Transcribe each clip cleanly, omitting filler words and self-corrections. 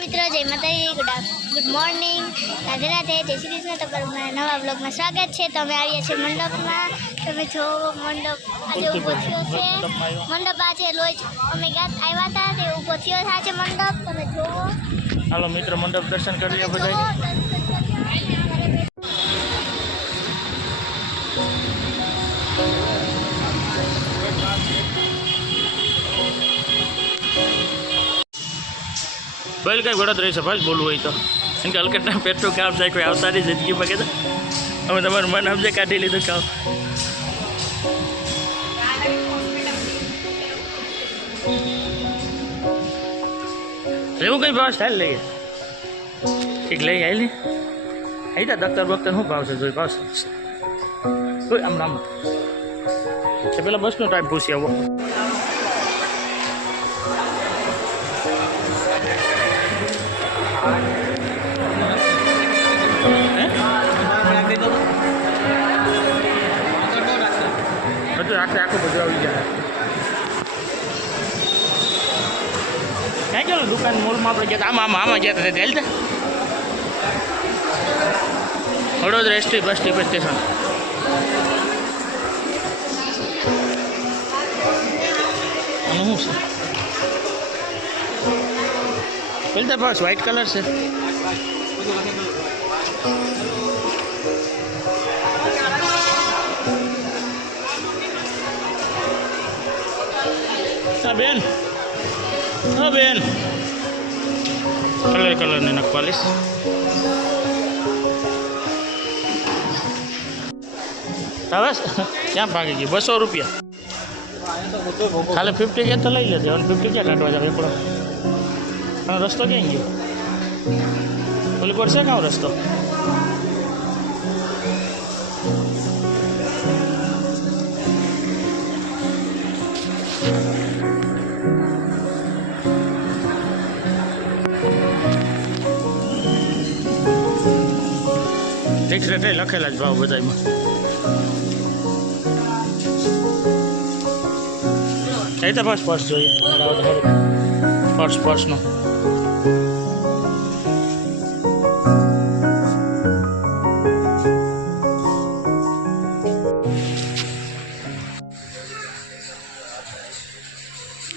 મિત્રો જય માતાજી, ગુડ મોર્નિંગ, રાધે રાધે, જય શ્રી કૃષ્ણ। તો મારા નવા બ્લોગમાં સ્વાગત છે। તો અમે આવીએ છીએ મંડપમાં। તમે જો મંડપ આજે ઊભો થયો છે। મંડપ આજે રોજ અમે આવ્યા હતા તે ઊભો થયો છે આજે મંડપ। તમે જોવો, હાલો મિત્રો મંડપ દર્શન કરી લે બધા। बैल कई गड़त रही सफाई बोलू हुई तो इनके हल्के पेट्रोल काम से कोई अवसारी जिंदगी में कहते हमें तुम्हारे मन हमसे काटी ली तो क्या रेव कई भाव स्टाइल ले एक ले आई आई था दफ्तर बख्तर हूँ भाव से जो भाव कोई आम नाम पहला बस नो टाइम पूछी वो आखो बधु आई जाए क्या चलो दुकान मॉल में आप आम आम आम जता हेलता वडोदरा एसटी बस स्टेशन मिलता बस व्हाइट कलर से बेन हाँ बेन कलर कलर ने नखवालीस बस क्या भागी गई 200 रुपया खाली 50 के तो लई लेते 150 क्या काटवा जाए पड़ो रस्तो क्या गयो बोली पड़से क्या रस्तो फिक्स रेट लखेला ज भाव बधाई में तो बस पर्स जो पर्स पर्स नो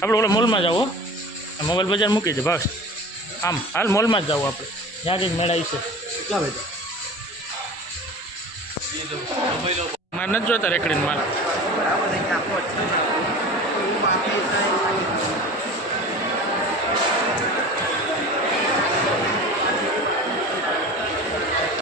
आप मॉल में जाओ मोबाइल बजार मूकी दे बस आम हाल मॉल में जाओ आप ज्यादा ज मेड़ाई से मार न जोता रेकड़ी मारा